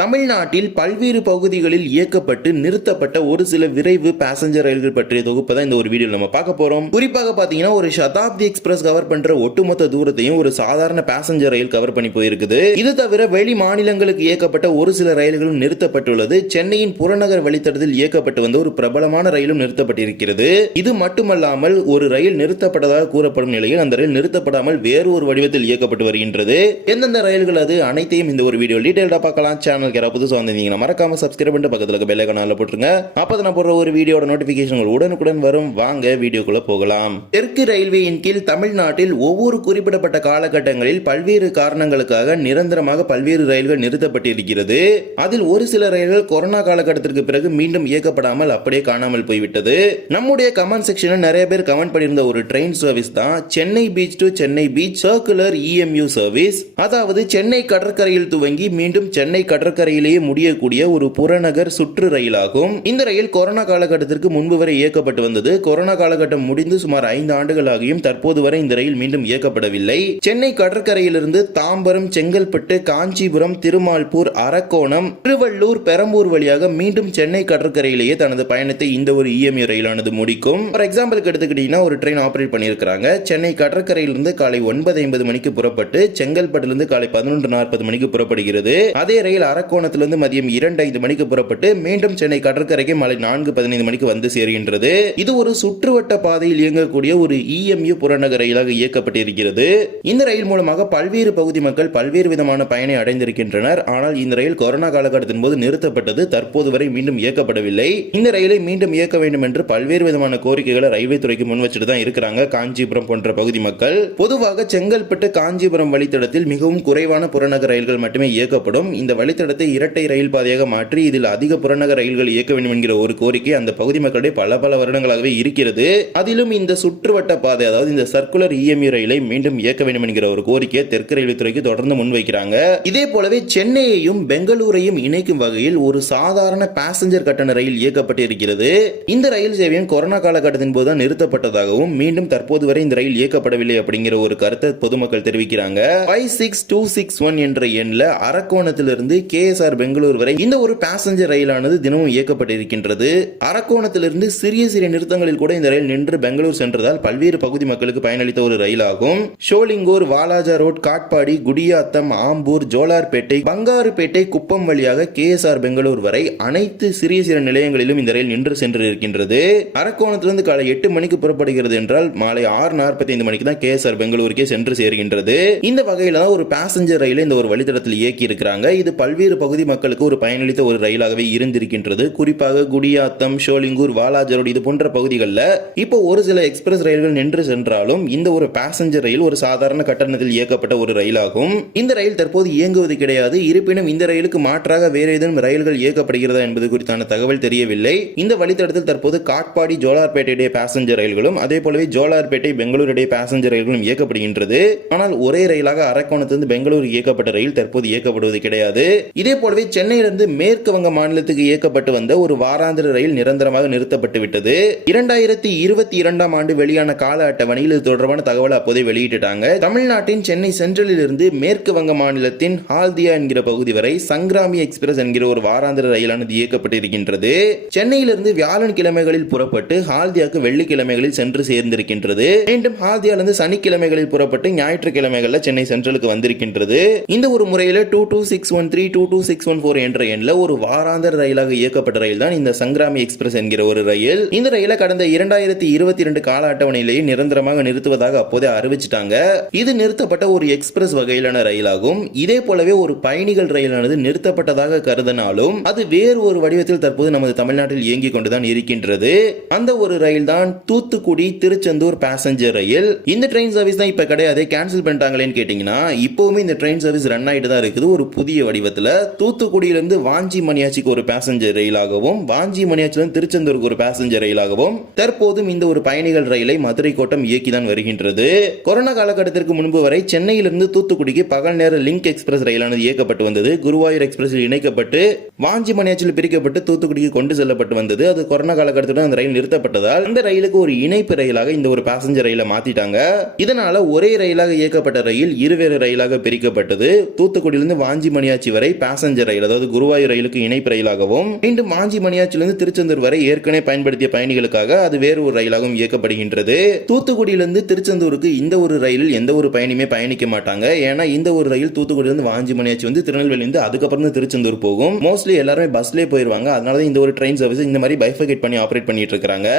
தமிழ்நாட்டில் பல்வேறு பகுதிகளில் இயக்கப்பட்டு நிறுத்தப்பட்ட ஒரு சில விரைவு பேசஞ்சர் ரயில்கள் பற்றிய தொகுப்பை தான் இந்த ஒரு வீடியோவில் நம்ம பார்க்க போறோம். குறிப்பாக பார்த்தீங்கன்னா ஒரு சதாப்தி எக்ஸ்பிரஸ் கவர் பண்ற ஒட்டுமொத்த தூரத்தையும் ஒரு சாதாரண பேசஞ்சர் ரயில் கவர் பண்ணி போயிருக்குது. இது தவிர வெளி மாநிலங்களுக்கு இயக்கப்பட்ட ஒரு சில ரயில்களும் நிறுத்தப்பட்டுள்ளது. சென்னையின் புறநகர் வழித்தடத்தில் இயக்கப்பட்டு வந்த ஒரு பிரபலமான ரயிலும் நிறுத்தப்பட்டிருக்கிறது. இது மட்டுமல்லாமல் ஒரு ரயில் நிறுத்தப்பட்டதாக கூறப்படும் நிலையில் அந்த ரயில் நிறுத்தப்படாமல் வேறு ஒரு வடிவத்தில் இயக்கப்பட்டு வருகின்றது. எந்தெந்த ரயில்கள் அது அனைத்தையும் இந்த ஒரு வீடியோ டீடைல்டா பார்க்கலாம். சேனல் யாராவது புதுசாக வந்திருந்தீங்கன்னா மறக்காம சப்ஸ்கிரைப் பண்ணிட்டு பக்கத்தில் இருக்க பெல் ஐக்கானில் போட்டுருங்க. அப்போ நான் போடுற ஒரு வீடியோட நோட்டிஃபிகேஷன் உடனுக்குடன் வரும். வாங்க வீடியோக்குள்ள போகலாம். தெற்கு ரயில்வேயின் கீழ் தமிழ்நாட்டில் ஒவ்வொரு குறிப்பிடப்பட்ட காலகட்டங்களில் பல்வேறு காரணங்களுக்காக நிரந்தரமாக பல்வேறு ரயில்கள் நிறுத்தப்பட்டிருக்கிறது. அதில் ஒரு சில ரயில்கள் கொரோனா காலகட்டத்திற்கு பிறகு மீண்டும் இயக்கப்படாமல் அப்படியே காணாமல் போய்விட்டது. நம்முடைய கமெண்ட் செக்ஷனில் நிறைய பேர் கமெண்ட் பண்ணியிருந்த ஒரு ட்ரெயின் சர்வீஸ் தான் Chennai beach to Chennai beach circular EMU service அதாவது சென்னை கடற்கரையில் துவங்கி மீண்டும் சென்னை கடற்கரை கடற்கரையிலேயே முடியக்கூடிய ஒரு புறநகர் சுற்று ரயிலாகும். இந்த ரயில் கொரோனா காலகட்டத்திற்கு முன்பு வரை இயக்கப்பட்டு வந்தது. கொரோனா காலகட்டம் முடிந்து சுமார் ஐந்து ஆண்டுகளாகியும் தற்போது வரை இந்த ரயில் மீண்டும் இயக்கப்படவில்லை. சென்னை கடற்கரையிலிருந்து தாம்பரம் செங்கல்பட்டு காஞ்சிபுரம் திருமால்பூர் அரக்கோணம் திருவள்ளூர் பெரம்பூர் வழியாக மீண்டும் சென்னை கடற்கரையிலேயே தனது பயணத்தை இந்த ஒரு இஎம்யூ ரயிலானது முடிக்கும். ஃபார் எக்ஸாம்பிளுக்கு எடுத்துக்கிட்டீங்கன்னா ஒரு ட்ரெயின் ஆபரேட் பண்ணியிருக்காங்க சென்னை கடற்கரையிலிருந்து காலை ஒன்பது ஐம்பது மணிக்கு புறப்பட்டு செங்கல்பட்டிலிருந்து காலை பதினொன்று நாற்பது மணிக்கு புறப்படுகிறது. அதே ரயில் அரக்கோணத்திலிருந்து மதியம் இரண்டு ஐந்து மணிக்கு புறப்பட்டு மீண்டும் சென்னை கடற்கரைக்கு மாலை நான்கு பதினைந்து மணிக்கு வந்து சேருகின்றது. இது ஒரு சுற்றுவட்ட பாதையில் இயங்கக்கூடிய ஒரு இஎம்யூ புறநகர் ரயிலாக இயக்கப்பட்டிருக்கிறது. இந்த ரயில் மூலமாக பல்வேறு பகுதி மக்கள் பல்வேறு விதமான பயனை அடைந்திருக்கின்றனர். ஆனால் இந்த ரயில் கொரோனா காலகட்டத்தின் போது நிறுத்தப்பட்டது. தற்போது வரை மீண்டும் இயக்கப்படவில்லை. இந்த ரயிலை மீண்டும் இயக்க வேண்டும் என்று பல்வேறு விதமான கோரிக்கைகளை ரயில்வே துறைக்கு முன் வச்சுட்டு தான் இருக்கிறாங்க காஞ்சிபுரம் போன்ற பகுதி மக்கள். பொதுவாக செங்கல்பட்டு காஞ்சிபுரம் வழித்தடத்தில் மிகவும் குறைவான புறநகர் ரயில்கள் மட்டுமே இயக்கப்படும். இந்த வழித்தடத்தை இரட்டை ரயில் பாதையாக மாற்றி இதில் அதிக புறநகர் ரயில்கள் இயக்க வேண்டும் என்கிற ஒரு கோரிக்கை அந்த பகுதி மக்களிடையே பல பல வருடங்களாகவே இருக்கிறது. அதிலும் இந்த சுற்றுவட்ட பாதை அதாவது இந்த சர்க்குலர் இஎம்இ ரயிலை மீண்டும் இயக்க வேண்டும் என்கிற ஒரு கோரிக்கையை தெற்கு ரயில்வே துறைக்கு தொடர்ந்து முன்வைக்கிறாங்க. இதே போலவே சென்னையையும் பெங்களூரையும் இணைக்கும் வகையில் ஒரு சாதாரண பாசஞ்சர் கட்டண ரயில் இயக்கப்பட்டு இருக்கிறது இந்த ரயில் சேவையும் கொரோனா காலகட்டத்தின் போது தான் நிறுத்தப்பட்டதாகவும் மீண்டும் தற்போது வரை இந்த ரயில் இயக்கப்படவில்லை அப்படிங்கிற ஒரு கருத்தை பொதுமக்கள் தெரிவிக்கிறாங்க. Five six two six one என்ற எண்ணில் அரக்கோணத்திலிருந்து கே கேஎஸ்ஆர் பெங்களூர் வரை இந்த ஒரு பேசஞ்சர் ரயிலானது தினமும் இயக்கப்பட்டிருக்கின்றது. அரக்கோணத்திலிருந்து சிறிய சிறிய நிறுத்தங்களில் கூட இந்த ரயில் நின்று பெங்களூர் சென்றதால் பல்வேறு பகுதி மக்களுக்கு பயனளித்த ஒரு ரயிலாகும். ஷோலிங்கூர் வாலாஜா ரோட் காட்பாடி குடியாத்தம் ஆம்பூர் ஜோலார்பேட்டை பங்காருப்பேட்டை குப்பம் வழியாக கேஎஸ்ஆர் பெங்களூர் வரை அனைத்து சிறிய சிறிய நிலையங்களிலும் இந்த ரயில் நின்று சென்று இருக்கின்றது அரக்கோணத்திலிருந்து காலை எட்டு மணிக்கு புறப்படுகிறது என்றால் மாலை ஆறு நாற்பத்தி ஐந்து மணிக்கு தான் கேஎஸ்ஆர் பெங்களூருக்கே சென்று சேர்கின்றது. இந்த வகையில் தான் ஒரு பேசஞ்சர் ரயிலை இந்த ஒரு வழித்தடத்தில் இயக்கி இருக்கிறாங்க இது பல்வேறு பல்வேறு பகுதி மக்களுக்கு ஒரு பயனளித்த ஒரு ரயிலாகவே இருந்திருக்கின்றது. குறிப்பாக குடியாத்தம் ஷோலிங்கூர் வாலாஜரோடு இது போன்ற பகுதிகளில் இப்போ ஒரு சில எக்ஸ்பிரஸ் ரயில்கள் நின்று சென்றாலும் இந்த ஒரு பேசஞ்சர் ரயில் ஒரு சாதாரண கட்டணத்தில் இயக்கப்பட்ட ஒரு ரயிலாகும். இந்த ரயில் தற்போது இயங்குவது கிடையாது. இருப்பினும் இந்த ரயிலுக்கு மாற்றாக வேறு ஏதேனும் ரயில்கள் இயக்கப்படுகிறதா என்பது குறித்தான தகவல் தெரியவில்லை. இந்த வழித்தடத்தில் தற்போது காட்பாடி ஜோலார்பேட்டை இடையே பேசஞ்சர் ரயில்களும் அதே போலவே ஜோலார்பேட்டை பெங்களூர் இடையே பேசஞ்சர் ரயில்களும் இயக்கப்படுகின்றது. ஆனால் ஒரே ரயிலாக அரக்கோணத்திலிருந்து பெங்களூர் இயக்கப்பட்ட ரயில் தற்போது இயக்கப்படுவது கிடையாது. இதே போலவே சென்னையிலிருந்து மேற்கு வங்க மாநிலத்துக்கு இயக்கப்பட்டு வந்த ஒரு வாராந்திர ரயில் நிரந்தரமாக நிறுத்தப்பட்டு விட்டது. இரண்டாயிரத்தி இருபத்தி இரண்டாம் ஆண்டு வெளியான கால அட்டவணையில் இது தொடர்பான தகவலை அப்போதே வெளியிட்டுட்டாங்க. தமிழ்நாட்டின் சென்னை சென்ட்ரலில் இருந்து மேற்கு வங்க மாநிலத்தின் ஹால்தியா என்கிற பகுதி வரை சங்கிராமி எக்ஸ்பிரஸ் என்கிற ஒரு வாராந்திர ரயிலானது இயக்கப்பட்டிருக்கின்றது. சென்னையிலிருந்து வியாழன் கிழமைகளில் புறப்பட்டு ஹால்தியாக்கு வெள்ளிக்கிழமைகளில் சென்று சேர்ந்திருக்கின்றது. மீண்டும் ஹால்தியாலிருந்து சனிக்கிழமைகளில் புறப்பட்டு ஞாயிற்றுக்கிழமைகளில் சென்னை சென்ட்ரலுக்கு வந்திருக்கின்றது. இந்த ஒரு முறையில் two two six one three two two six one four என்ற எண்ணில் ஒரு வாராந்திர ரயிலாக இயக்கப்பட்ட ரயில் தான் இந்த சங்கிராமி எக்ஸ்பிரஸ் என்கிற ஒரு ரயில். இந்த ரயிலை கடந்த இரண்டாயிரத்தி இருபத்தி ரெண்டு கால அட்டவணையிலேயே நிரந்தரமாக நிறுத்துவதாக அப்போதே அறிவிச்சிட்டாங்க. இது நிறுத்தப்பட்ட ஒரு எக்ஸ்பிரஸ் வகையிலான ரயிலாகும். இதே போலவே ஒரு பயணிகள் ரயிலானது நிறுத்தப்பட்டதாக கருதினாலும் அது வேறு ஒரு வடிவத்தில் தற்போது நமது தமிழ்நாட்டில் இயங்கிக் கொண்டுதான் இருக்கின்றது. அந்த ஒரு ரயில் தான் தூத்துக்குடி திருச்செந்தூர் பேசஞ்சர் ரயில். இந்த ட்ரெயின் சர்வீஸ் தான் இப்ப கிடையாது கேன்சல் பண்ணிட்டாங்களேன்னு கேட்டீங்கன்னா இப்போவுமே இந்த ட்ரெயின் சர்வீஸ் ரன் ஆயிட்டு தான் இருக்குது. ஒரு புதிய வடிவத்தில் தூத்துக்குடியிலிருந்து வாஞ்சி மணியாச்சிக்கு ஒரு பேசஞ்சர் ரயிலாகவும் வாஞ்சி மணியாச்சிலிருந்து திருச்செந்தூருக்கு ஒரு பேசஞ்சர் ரயிலாகவும் தற்போதும் இந்த ஒரு பயணிகள் ரயிலை மதுரை கோட்டம் இயக்கிதான் வருகின்றது. கொரோனா காலகட்டத்திற்கு முன்பு வரை சென்னையிலிருந்து தூத்துக்குடிக்கு பகல் நேர லிங்க் எக்ஸ்பிரஸ் ரயிலானது இயக்கப்பட்டு வந்தது. குருவாயூர் எக்ஸ்பிரஸில் இணைக்கப்பட்டு வாஞ்சி மணியாச்சில் பிரிக்கப்பட்டு தூத்துக்குடிக்கு கொண்டு செல்லப்பட்டு வந்தது. அது கொரோனா காலகட்டத்துடன் அந்த ரயில் நிறுத்தப்பட்டதால் அந்த ரயிலுக்கு ஒரு இணைப்பு ரயிலாக இந்த ஒரு பேசஞ்சர் ரயிலை மாத்திட்டாங்க. இதனால ஒரே ரயிலாக இயக்கப்பட்ட ரயில் இருவேறு ரயிலாக பிரிக்கப்பட்டது. தூத்துக்குடியிலிருந்து வாஞ்சி மணியாச்சி வரை பேசஞ்சர் ரயில் அதாவது குருவாயூர் ரயிலுக்கு இணைப்பு ரயிலாகவும் மீண்டும் மாஞ்சி மணியாச்சிலிருந்து திருச்செந்தூர் வரை ஏற்கனவே பயன்படுத்திய பயணிகளுக்காக அது வேறு ஒரு ரயிலாகவும் இயக்கப்படுகின்றது. தூத்துக்குடியிலிருந்து திருச்செந்தூருக்கு இந்த ஒரு ரயிலில் எந்த ஒரு பயணியுமே பயணிக்க மாட்டாங்க. ஏன்னா இந்த ஒரு ரயில் தூத்துக்குடியிலிருந்து வாஞ்சி மணியாச்சி வந்து திருநெல்வேலியிலிருந்து அதுக்கப்புறம் திருச்செந்தூர் போகும். மோஸ்ட்லி எல்லாருமே பஸ்லேயே போயிருவாங்க. அதனால தான் இந்த ஒரு ட்ரெயின் சர்வீஸ் இந்த மாதிரி பைஃபகேட் பண்ணி ஆப்ரேட் பண்ணிட்டு இருக்காங்க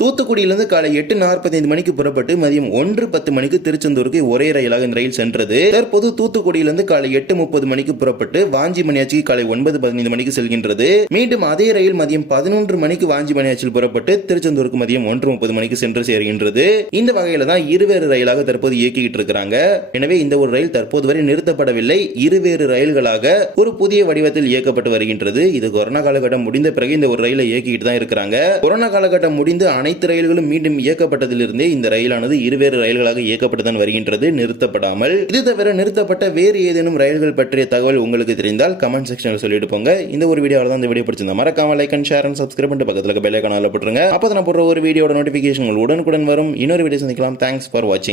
தூத்துக்குடியிலிருந்து காலை எட்டு நாற்பத்தைந்து மணிக்கு புறப்பட்டு மதியம் ஒன்று பத்து மணிக்கு திருச்செந்தூருக்கு ஒரே ரயிலாக இந்த ரயில் சென்றது. தற்போது தூத்துக்குடியிலிருந்து காலை எட்டு முப்பது மணிக்கு புறப்பட்டு வாஞ்சி மணியாச்சிக்கு காலை ஒன்பது பதினைந்து மணிக்கு செல்கின்றது. மீண்டும் அதே ரயில் மதியம் பதினொன்று மணிக்கு வாஞ்சி மணியாச்சில் புறப்பட்டு திருச்செந்தூருக்கு மதியம் ஒன்று முப்பது மணிக்கு சென்று சேர்கின்றது. இந்த வகையில தான் இருவேறு ரயிலாக தற்போது இயக்கிட்டு இருக்கிறாங்க எனவே இந்த ஒரு ரயில் தற்போது வரை நிறுத்தப்படவில்லை. இருவேறு ரயில்களாக ஒரு புதிய வடிவத்தில் இயக்கப்பட்டு வருகின்றது. இது கொரோனா காலகட்டம் முடிந்த பிறகு இந்த ஒரு ரயிலை இயக்கிட்டு தான் இருக்கிறாங்க. கொரோனா காலகட்டம் முடிந்து அனைத்து ரயில்களும் மீண்டும் இயக்கப்பட்டதிலிருந்தே இந்த ரயிலானது இருவேறு ரயில்களாக இயக்கப்பட்டு தான் வருகின்றது. நிறுத்தப்படாமல். இது தவிர நிறுத்தப்பட்ட வேறு ஏதேனும் ரயில்கள் பற்றிய தகவல் உங்களுக்கு தெரிந்தால் கமெண்ட் செக்ஷனில் சொல்லிட்டு போங்க. இந்த ஒரு வீடியோ தான் இந்த வீடியோ பிடிச்சிருந்தா மறக்காம like and share and subscribe பண்ணிட்டு பக்கத்தில் பெல் ஐக்கான போட்டுருங்க. அப்போ நான் போடுற ஒரு வீடியோட நோட்டிஃபிகேஷன் உடனுக்குடன் வரும். இன்னொரு வீடியோ சந்திக்கலாம். தேங்க்ஸ் ஃபார் வாட்சிங்